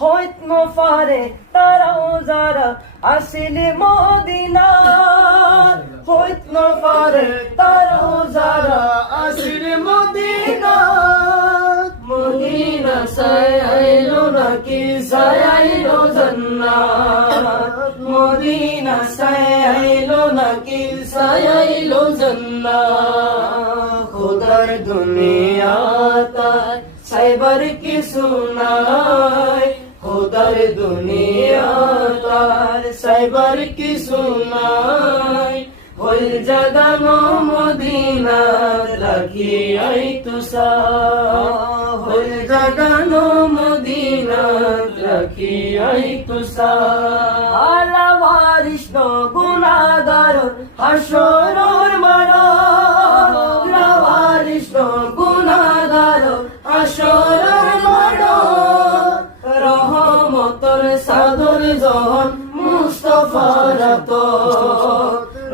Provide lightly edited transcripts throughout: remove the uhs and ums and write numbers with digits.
হইত নফারে তারাও যারা আসিলে মদিনা হইত নফারে তারাও যারা আসিলে মদিনা মদিনা সায়াইলো নাকি সায়াইলো জান্নাত মদিনা সায়াইলো নাকি সায়াইলো জান্নাত খুদার দুনিয়া তার সাইবার কি সুনাই খুদার দুনিয়া তার সাইবার কি সুনাই হল জাগানো মদিনা রাখি আই তুসা হল জাগানো মদিনা রাখি আই তুসা আলা ওয়ারিশ গুনাহগার হাসরের মাড় ওয়ারিশ গুনাহগার হাসরের মাড় রহমতের সাদর জহন মুস্তাফার তো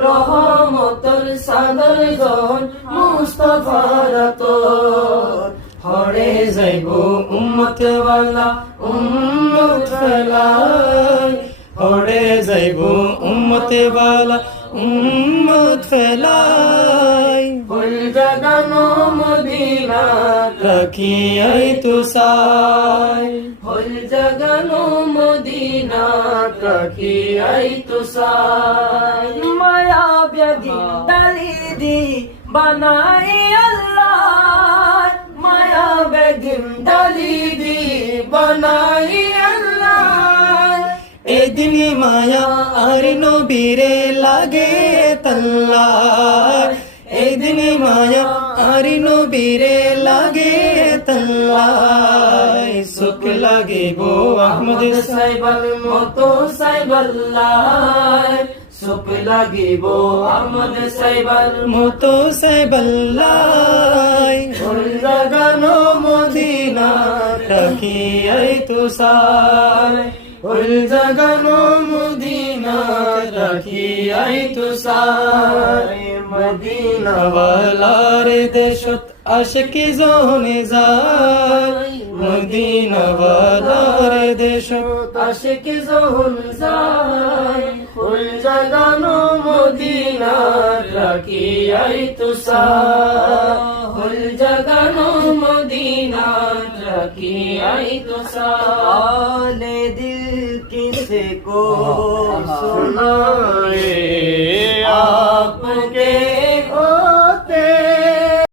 রহমতের সাদর জহন মুস্তাফার তো হরে যাইব উম্মত ওয়ালা উম্মত ফেলাই হরে যাইব উম্মত ওয়ালা উম্মত ফেলাই হল জাগানো মদিনা রাখি আই তুসাই হল জাগানো মদিনা রাখি আই তুসাই মায়া ব্যাধি দালিদি বানাই আল্লাহ মায়া ব্যাধি দালিদি বানাই আল্লাহ এদিন মায়া আর নবীরে লাগে তল্লা এদিন মায়া আর নবীরে লাগে তল্লা সুখ লাগিব আহমদ সাইবার মতো সাইবাল্লাহ সুখ লাগিব আহমদ সাইবার মতো সাইবাল্লাহ হল জাগানো মদিনা রাখি আই তুসাই হল জাগানো মদিনা রাখি আই তুসাই মদিনা ওয়ালার দেশত আশিকি জনে যায় মদিনা ওয়ালার দেশত আশিকি জন যায় হল জাগানো মদিনা রাখি আই তুসাই হল জাগানো মদিনা রাখি আই তুসাই दिल किसे को सुनाए